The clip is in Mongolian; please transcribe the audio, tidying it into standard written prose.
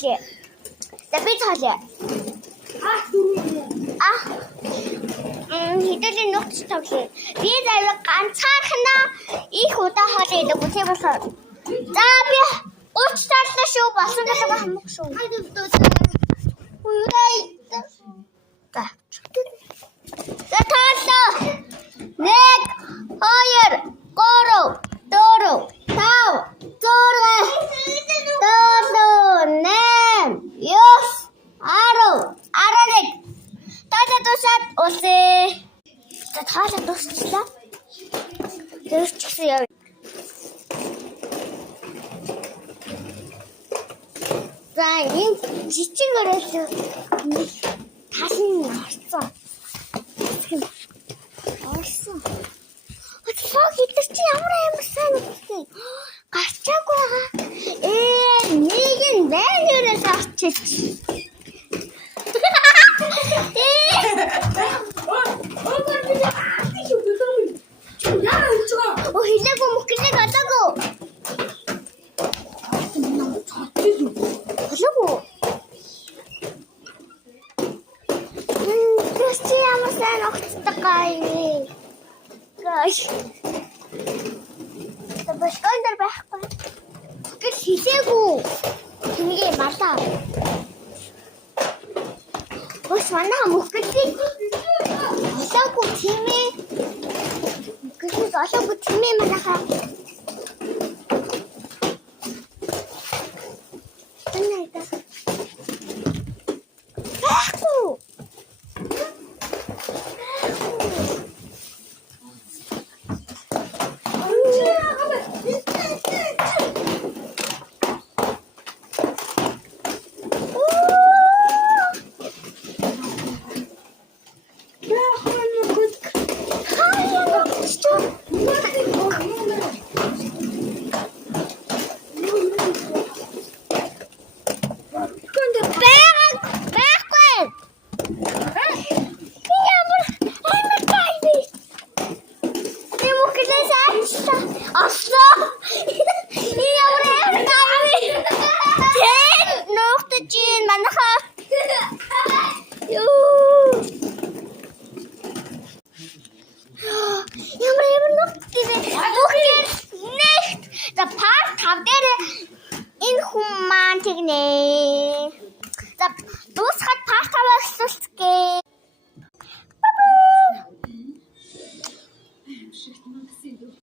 тоглоё. За би тоглоё. Хэдүүлийн нухч тоглоё. Би заяа ганцаархнаа их удаа хоол идэг үгүй болохоор. За би 30 талаа шүү болсон гэдэг хамаг шүү. Уйдай. За. За таалаа. 1 2 3 4 5 Таалаа дуусчлаа. Дөрөвчсөн яв. За энэ жижиг өрөөлөө таалан орсон. Фок идэр чи ямар сайн үстэй. Гарчаагүй байгаа. Нэг нь байнаас авчиж. Hilaagu mukillee galaagu. Hilaagu. Kasi ama sen oxtaqayni. Gosh. Tapos koy байхгүй. Kasi hilaagu. Hindi mata. Бос манай мөхгөлтэй. Hilaagu тиймээ. Kasi олоогүй тиймээ манайхаа. Анайда. Байхгүй. Asla.